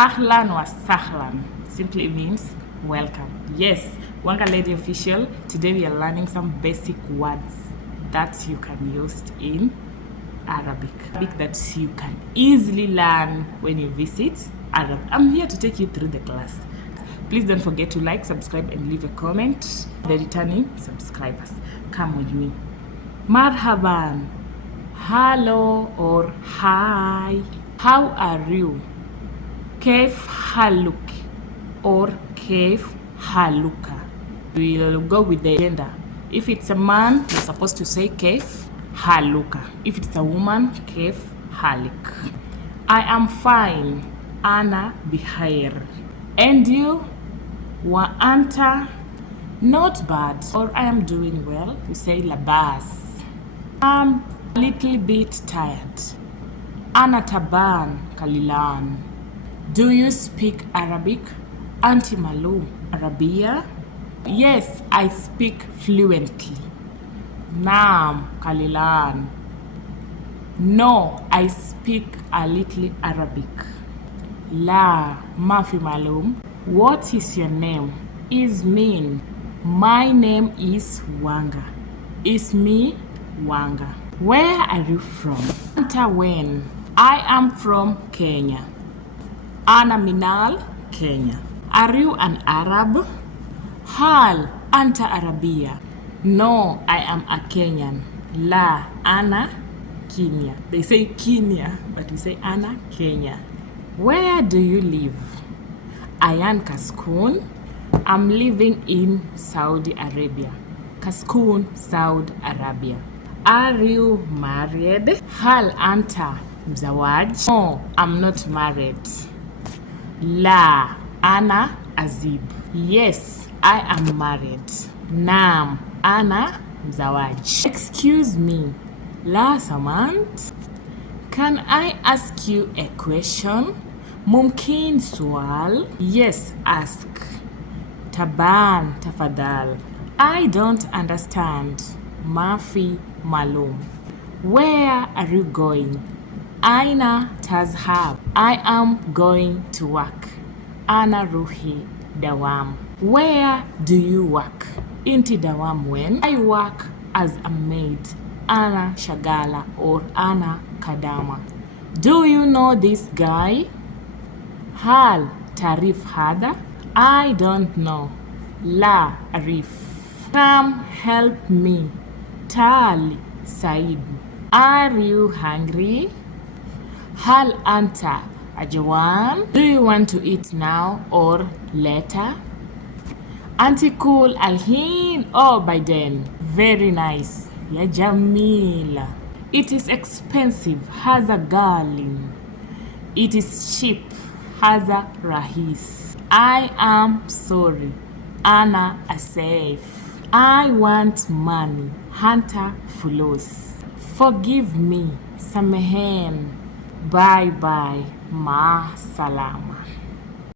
Ahlan wa sahlan simply means welcome. Yes, Wanga Lady Official. Today we are learning some basic words that you can use in Arabic that you can easily learn when you visit Arab. I'm here to take you through the class. Please don't forget to like, subscribe, and leave a comment. The returning subscribers, come with me. Marhaban, hello or hi. How are you? كيف حالك or كيف حالك. We'll go with the gender. If it's a man, you're supposed to say كيف حالك. If it's a woman, كيف حالك. I am fine. أنا بخير. And you? وأنت? Not bad. Or I am doing well. You say labas. I'm a little bit tired. أنا تعبان قليلاً. Do you speak Arabic? Auntie Malou, Arabia? Yes, I speak fluently. Naam, Kalilan. No, I speak a little Arabic. La, Mafi Malum. What is your name? Ismin. My name is Wanga. Ismi Wanga. Where are you from? Anta when? I am from Kenya. Ana Minal, Kenya. Are you an Arab? Hal, Anta Arabia. No, I am a Kenyan. La, Ana, Kenya. They say Kenya, but we say Ana, Kenya. Where do you live? Ayan Kaskun. I'm living in Saudi Arabia. Kaskun, Saudi Arabia. Are you married? Hal Anta Mzawaj? No, I'm not married. La, Ana Azib. Yes, I am married. Naam, Ana Mzawaj. Excuse me. La Samant. Can I ask you a question? Mumkin Sual? Yes, ask. Taban Tafadal. I don't understand. Mafi Malum. Where are you going? Aina Tazhab. I am going to work. Ana Ruhi Dawam. Where do you work? Inti Dawam when? I work as a maid. Ana Shagala or Ana Kadama. Do you know this guy? Hal Tarif Hada? I don't know. La Arif. Come help me. Tali Said. Are you hungry? Hal Anta Ajawan. Do you want to eat now or later? Auntie Cool Alhin. Oh, by then. Very nice. Ya Jamila. It is expensive. Haza Galin. It is cheap. Haza Rahis. I am sorry. Ana Asif. I want money. Hanta Fulos. Forgive me. Samehen. Bye bye. Ma salama.